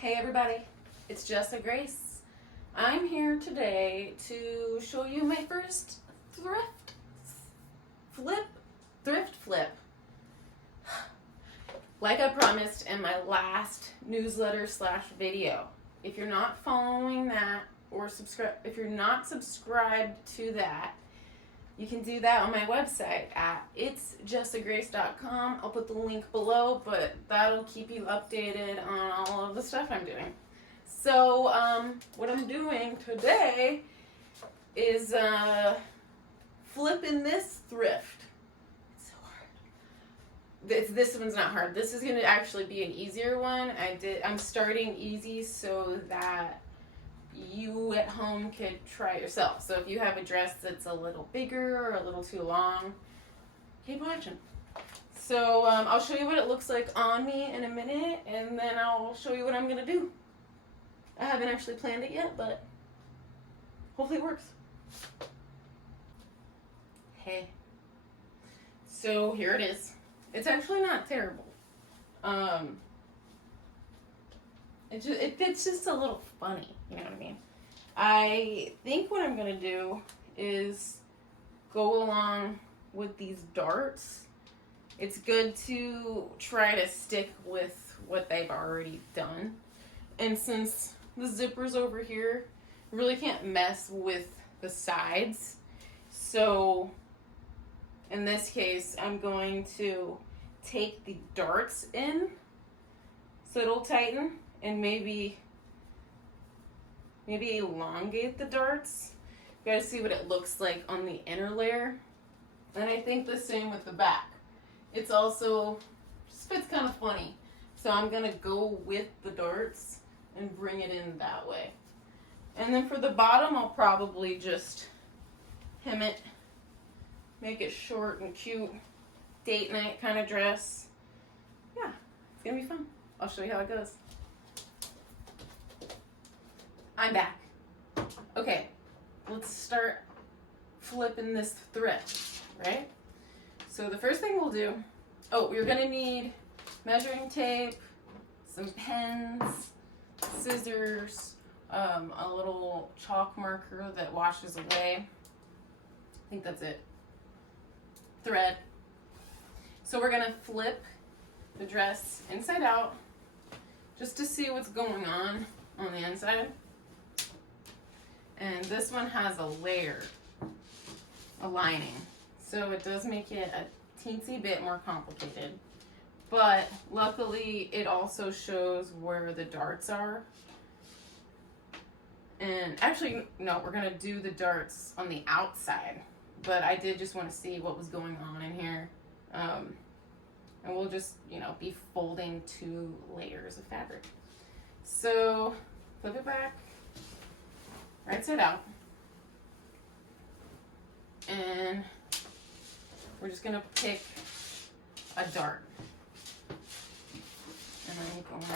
Hey everybody, it's Jessica Grace. I'm here today to show you my first thrift flip. Like I promised in my last newsletter / video. If you're not following that or if you're not subscribed to that, you can do that on my website at itsjessagrace.com. I'll put the link below, but that'll keep you updated on all of the stuff I'm doing. So, what I'm doing today is flipping this thrift. It's so hard. This one's not hard. This is going to actually be an easier one. I'm starting easy so that you at home could try yourself. So if you have a dress that's a little bigger or a little too long, keep watching. So I'll show you what it looks like on me in a minute, and then I'll show you what I'm gonna do. I haven't actually planned it yet, but hopefully it works. Hey, so here it is. It's actually not terrible. It's just a little funny, you know what I mean? I think what I'm going to do is go along with these darts. It's good to try to stick with what they've already done. And since the zipper's over here, you really can't mess with the sides. So in this case, I'm going to take the darts in so it'll tighten. And maybe elongate the darts. You gotta see what it looks like on the inner layer. And I think the same with the back. It's also just fits kind of funny. So I'm gonna go with the darts and bring it in that way. And then for the bottom, I'll probably just hem it, make it short and cute, date night kind of dress. Yeah, it's gonna be fun. I'll show you how it goes. I'm back. Okay, let's start flipping this thrift, right? So the first thing we'll do, you're gonna need measuring tape, some pens, scissors, a little chalk marker that washes away. I think that's it. Thread. So we're gonna flip the dress inside out just to see what's going on the inside. And this one has a layer, a lining. So it does make it a teensy bit more complicated. But luckily, it also shows where the darts are. And actually, no, we're gonna do the darts on the outside. But I did just want to see what was going on in here. And we'll just, be folding 2 layers of fabric. So flip it back. Right side out. And we're just going to pick a dart. And I'm going to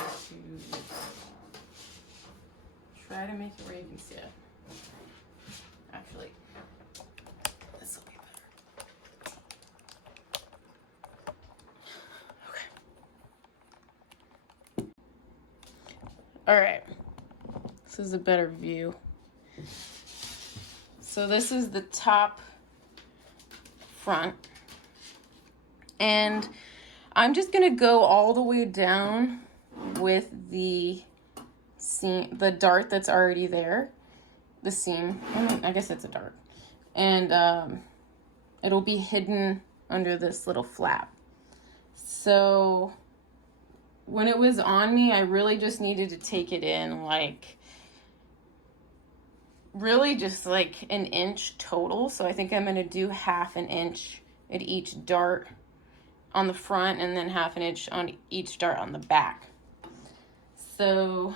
try to make it where you can see it. Actually, this will be better. Okay. All right. This is a better view. So this is the top front. And I'm just going to go all the way down with the seam, the dart that's already there. The seam. I guess it's a dart. And it'll be hidden under this little flap. So when it was on me, I really just needed to take it in really just like an inch total. So I think I'm going to do 1/2 inch at each dart on the front and then 1/2 inch on each dart on the back. So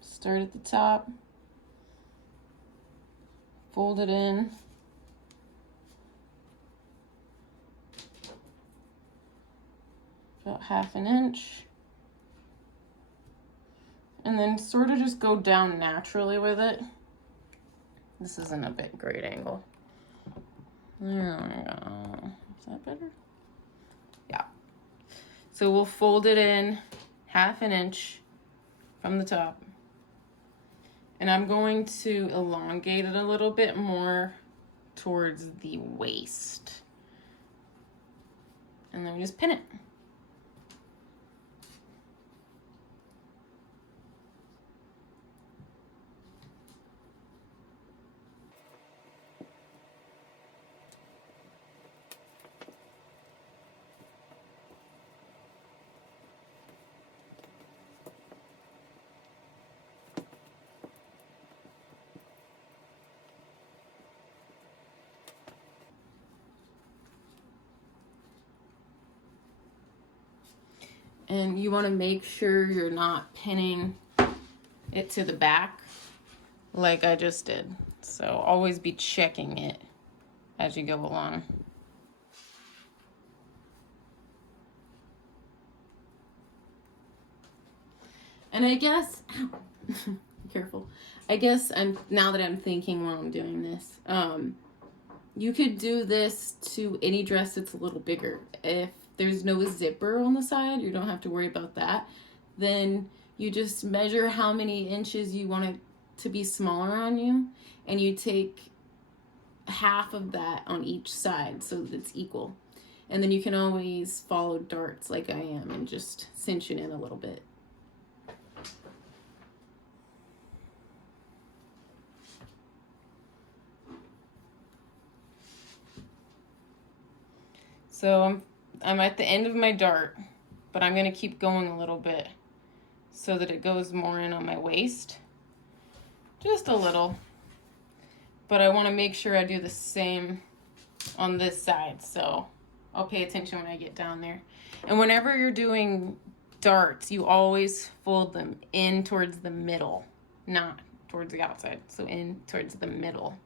start at the top, fold it in, about 1/2 inch. And then sort of just go down naturally with it. This isn't a great angle. There we go. Is that better? Yeah. So we'll fold it in 1/2 inch from the top. And I'm going to elongate it a little bit more towards the waist. And then we just pin it. And you want to make sure you're not pinning it to the back like I just did. So always be checking it as you go along. And I guess, be careful. I guess now that I'm thinking while I'm doing this, you could do this to any dress that's a little bigger. If there's no zipper on the side, you don't have to worry about that. Then you just measure how many inches you want it to be smaller on you, and you take 1/2 of that on each side so that it's equal. And then you can always follow darts like I am and just cinch it in a little bit. So I'm at the end of my dart, but I'm going to keep going a little bit so that it goes more in on my waist. Just a little. But I want to make sure I do the same on this side, so I'll pay attention when I get down there. And whenever you're doing darts, you always fold them in towards the middle, not towards the outside. So in towards the middle.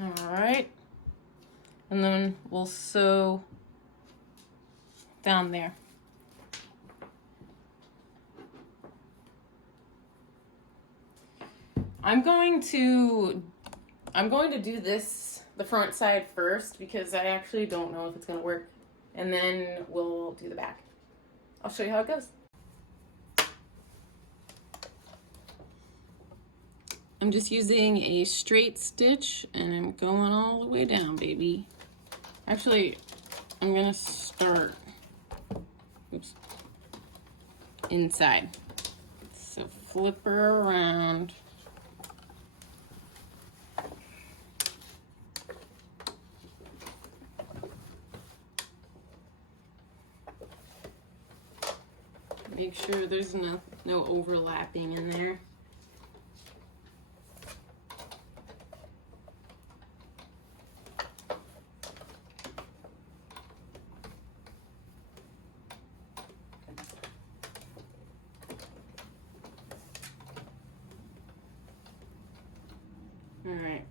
All right, and then we'll sew down there. I'm going to do this, the front side first, because I actually don't know if it's going to work, and then we'll do the back. I'll show you how it goes. I'm just using a straight stitch and I'm going all the way down, baby. Actually, I'm gonna start, inside. So flip her around. Make sure there's no overlapping in there. Alright,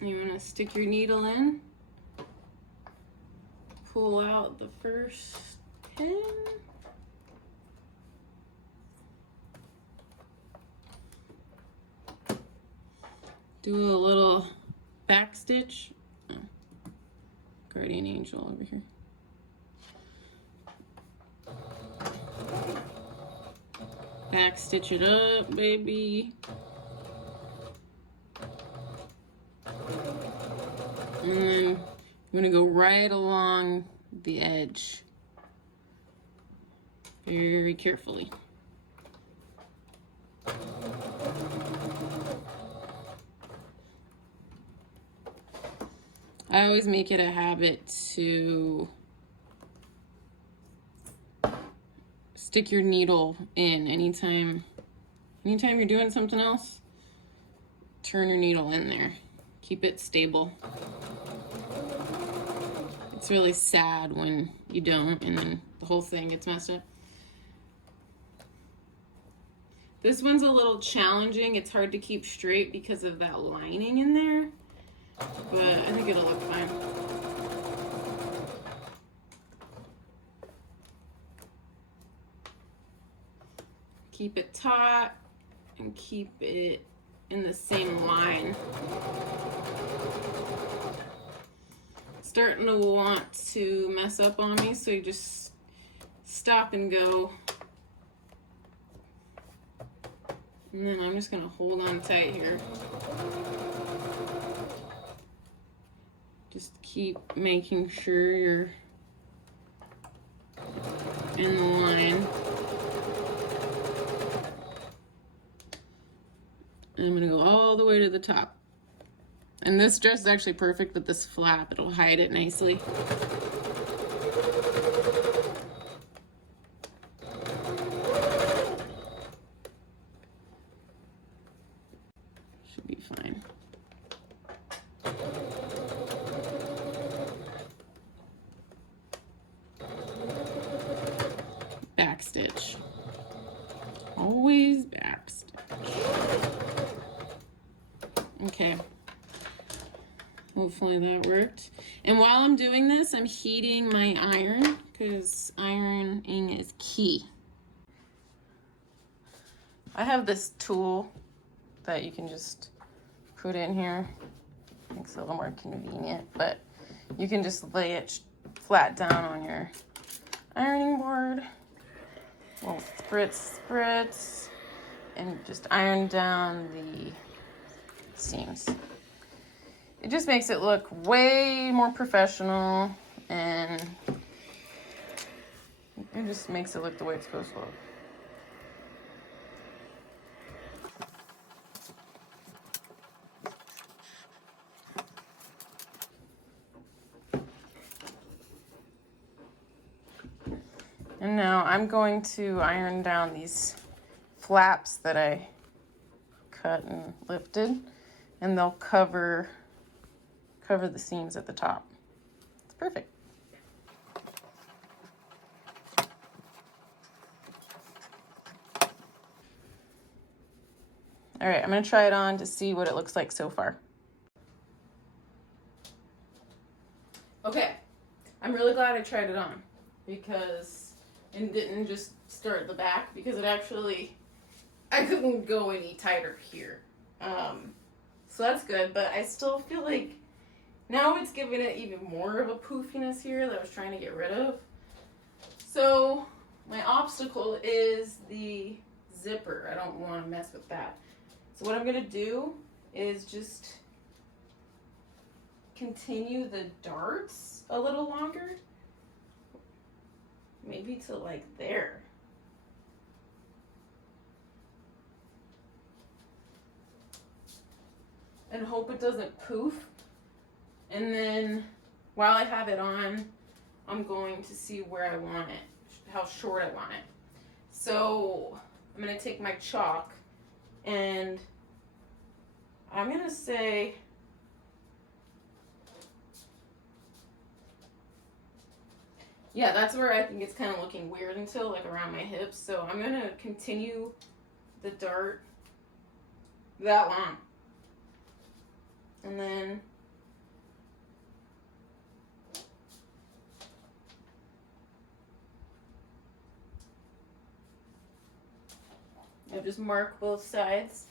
you want to stick your needle in, pull out the first pin, do a little back stitch, guardian angel over here, back stitch it up, baby. And then I'm gonna go right along the edge, very carefully. I always make it a habit to stick your needle in anytime you're doing something else. Turn your needle in there. Keep it stable. It's really sad when you don't and then the whole thing gets messed up. This one's a little challenging. It's hard to keep straight because of that lining in there, but I think it'll look fine. Keep it taut and keep it in the same line. Starting to want to mess up on me, so you just stop and go. And then I'm just gonna hold on tight here. Just keep making sure you're in the line. And I'm gonna go all the way to the top. And this dress is actually perfect with this flap. It'll hide it nicely. Should be fine. Backstitch. Always backstitch. Okay. Hopefully that worked. And while I'm doing this, I'm heating my iron because ironing is key. I have this tool that you can just put in here. Makes it a little more convenient, but you can just lay it flat down on your ironing board. Little spritz, and just iron down the seams. It just makes it look way more professional, and it just makes it look the way it's supposed to look. And now I'm going to iron down these flaps that I cut and lifted, and they'll cover the seams at the top. It's perfect. All right, I'm gonna try it on to see what it looks like so far. Okay, I'm really glad I tried it on and didn't just start at the back, because it actually, I couldn't go any tighter here. So that's good, but I still feel like now it's giving it even more of a poofiness here that I was trying to get rid of. So my obstacle is the zipper. I don't want to mess with that. So what I'm going to do is just continue the darts a little longer. Maybe to like there. And hope it doesn't poof. And then while I have it on, I'm going to see where I want it, how short I want it. So I'm going to take my chalk and I'm going to say, yeah, that's where I think it's kind of looking weird until like around my hips. So I'm going to continue the dart that long. And then I just mark both sides,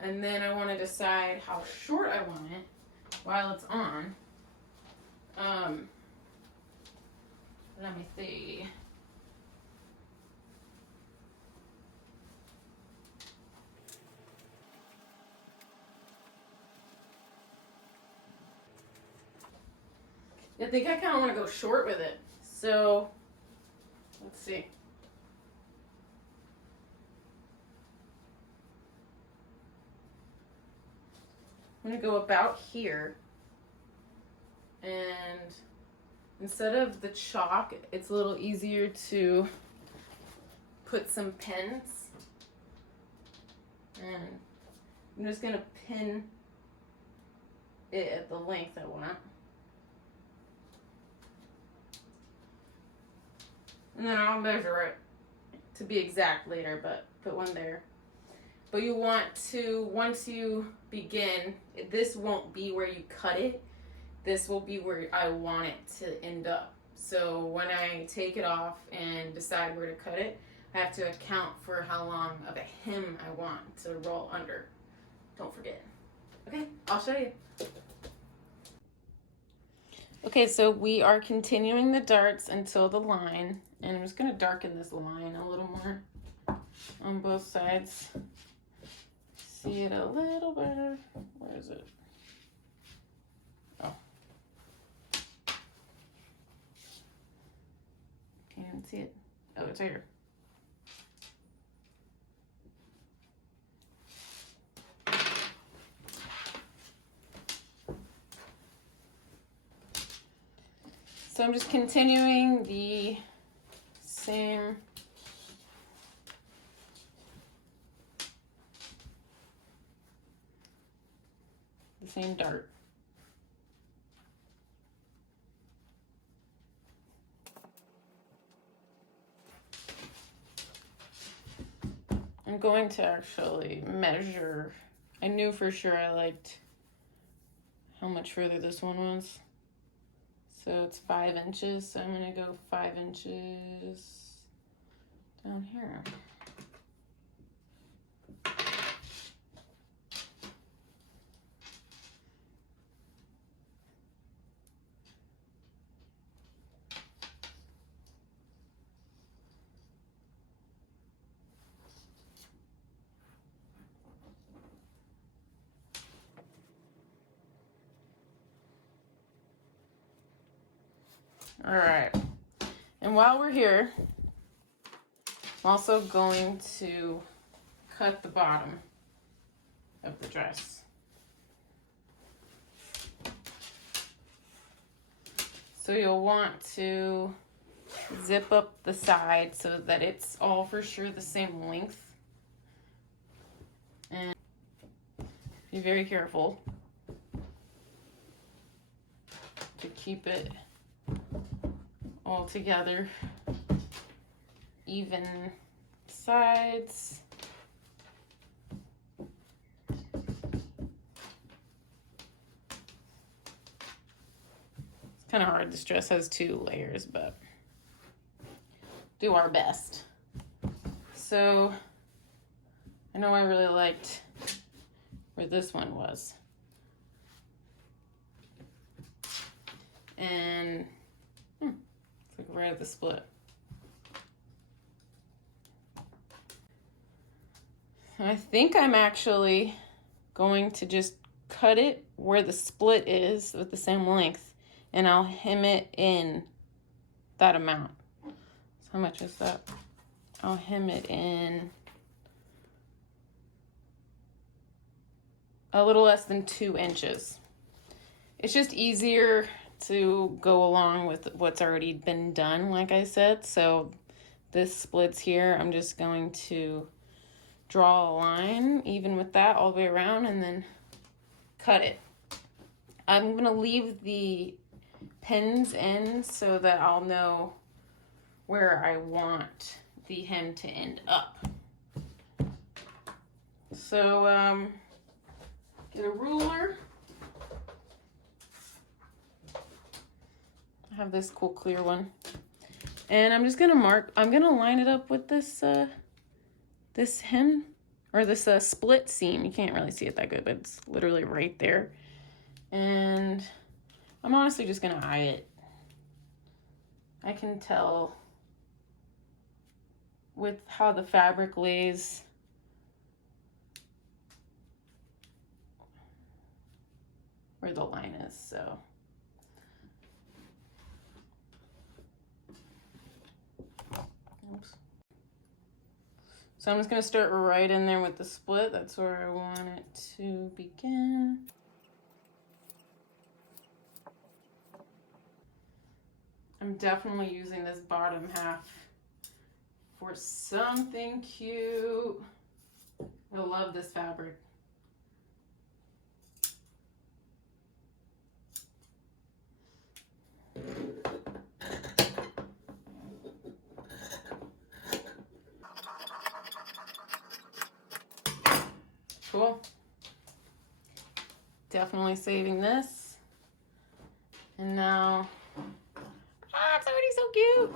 and then I want to decide how short I want it while it's on. Let me see. I think I kind of want to go short with it. So, let's see. I'm going to go about here. And instead of the chalk, it's a little easier to put some pins. And I'm just going to pin it at the length I want. And then I'll measure it to be exact later, but put one there. But you want to, once you begin, this won't be where you cut it. This will be where I want it to end up. So when I take it off and decide where to cut it, I have to account for how long of a hem I want to roll under. Don't forget. Okay, I'll show you. Okay, so we are continuing the darts until the line, and I'm just gonna darken this line a little more on both sides. See it a little better. Where is it? Oh. Can't even see it. Oh, it's right here. So I'm just continuing the same dart. I'm going to actually measure. I knew for sure I liked how much further this one was. So it's 5 inches, so I'm gonna go 5 inches down here. All right, and while we're here, I'm also going to cut the bottom of the dress. So you'll want to zip up the side so that it's all for sure the same length. And be very careful to keep it all together, even sides. It's kind of hard. This dress has 2 layers, but do our best. So I know I really liked where this one was. And it's like right at the split. I think I'm actually going to just cut it where the split is with the same length, and I'll hem it in that amount. So how much is that? I'll hem it in a little less than 2 inches. It's just easier to go along with what's already been done, like I said. So this splits here. I'm just going to draw a line even with that all the way around and then cut it. I'm going to leave the pins in so that I'll know where I want the hem to end up. So get a ruler. I have this cool clear one, and I'm just gonna mark. I'm gonna line it up with this this hem, or this split seam. You can't really see it that good, but it's literally right there. And I'm honestly just gonna eye it. I can tell with how the fabric lays where the line is, so. Oops. So I'm just going to start right in there with the split. That's where I want it to begin. I'm definitely using this bottom half for something cute. I love this fabric. Cool. Definitely saving this. And now, it's already so cute.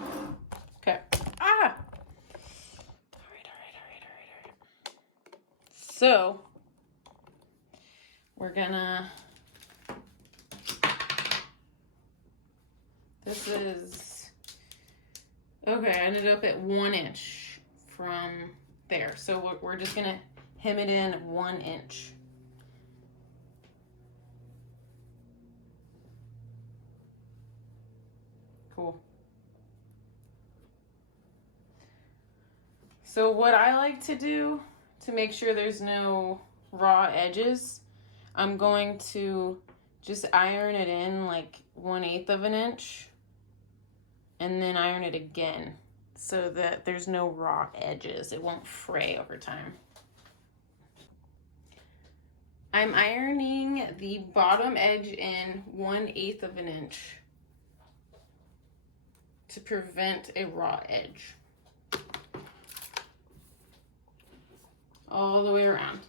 Okay. All right. So, we're gonna, this is, okay, I ended up at 1 inch from there. So we're just gonna hem it in 1 inch. Cool. So what I like to do to make sure there's no raw edges, I'm going to just iron it in like 1/8 of an inch and then iron it again so that there's no raw edges. It won't fray over time. I'm ironing the bottom edge in 1/8 of an inch to prevent a raw edge. All the way around.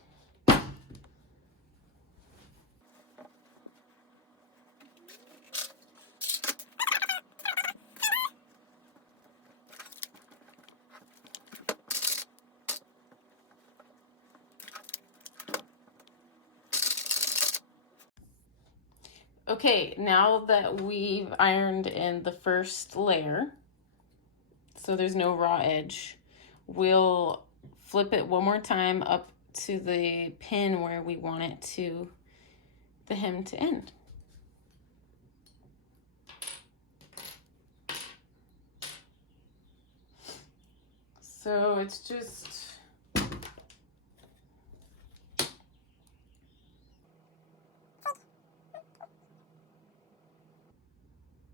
Okay, now that we've ironed in the first layer, so there's no raw edge, we'll flip it one more time up to the pin where we want it to, the hem to end. So it's just,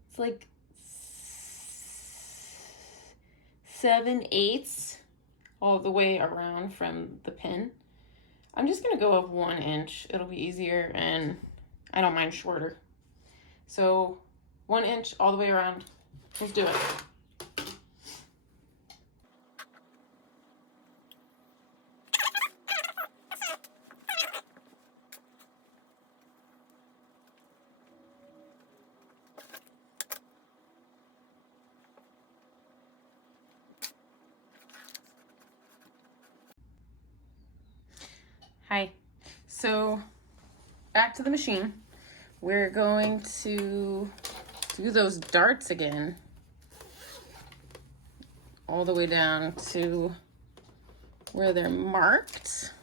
it's like 7/8 all the way around from the pin. I'm just gonna go up 1 inch. It'll be easier and I don't mind shorter. So 1 inch all the way around. Let's do it. Hi. So back to the machine. We're going to do those darts again all the way down to where they're marked.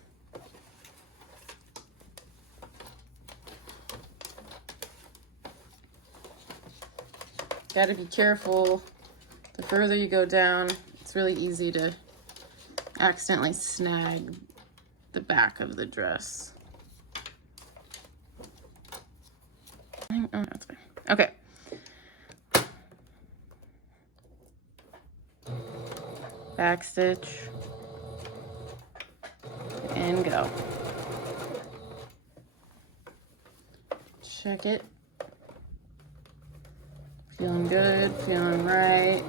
Gotta be careful. The further you go down, it's really easy to accidentally snag the back of the dress. Oh, that's fine. Okay. Back stitch and go. Check it. Feeling good, feeling right.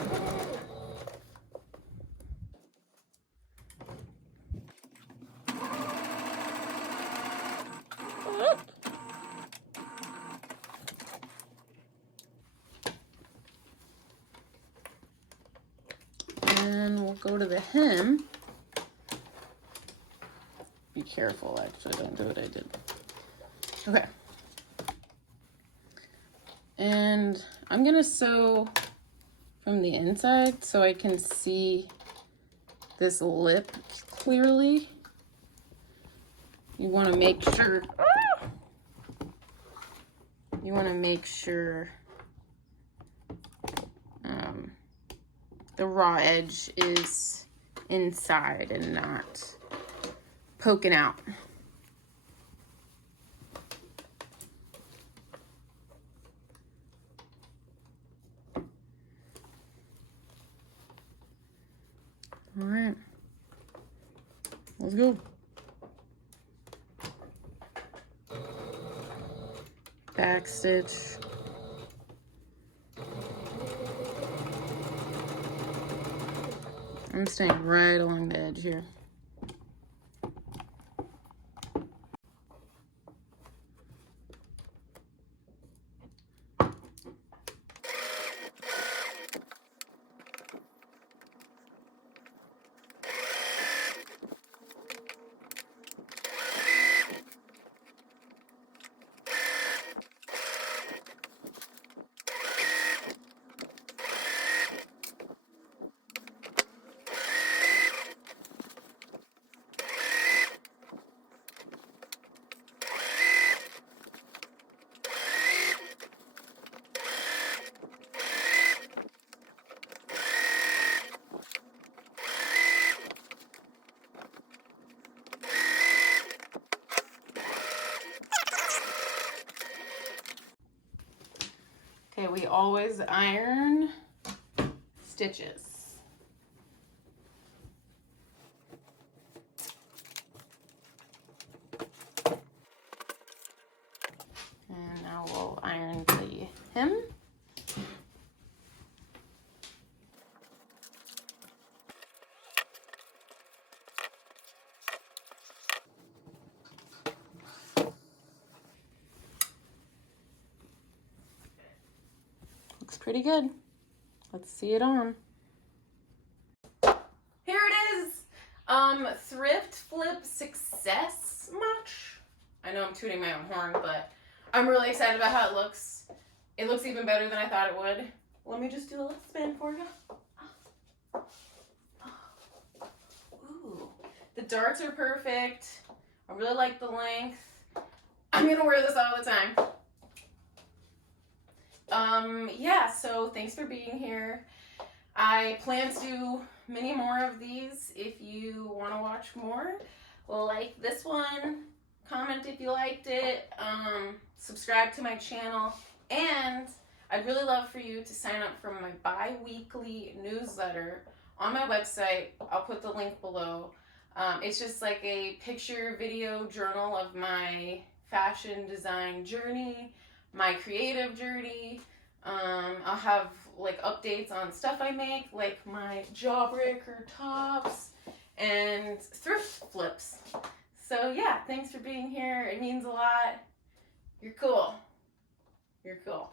And we'll go to the hem. Be careful, actually, don't do what I did. Okay. And I'm gonna sew from the inside so I can see this lip clearly. You wanna make sure, the raw edge is inside and not poking out. All right, let's go. Back stitch. I'm staying right along the edge here. we always iron stitches. And now we'll iron the hem. Looks pretty good. Let's see it on. Here it is. Thrift flip success much? I know I'm tooting my own horn, but I'm really excited about how it looks. It looks even better than I thought it would. Let me just do a little spin for you. Ooh, the darts are perfect. I really like the length. I'm gonna wear this all the time. Yeah, so thanks for being here. I plan to do many more of these. If you want to watch more, like this one, comment if you liked it, subscribe to my channel, and I'd really love for you to sign up for my bi-weekly newsletter on my website. I'll put the link below. It's just like a picture video journal of my fashion design journey, my creative journey. I'll have like updates on stuff I make, like my jawbreaker tops and thrift flips. So yeah, thanks for being here. It means a lot. You're cool. You're cool.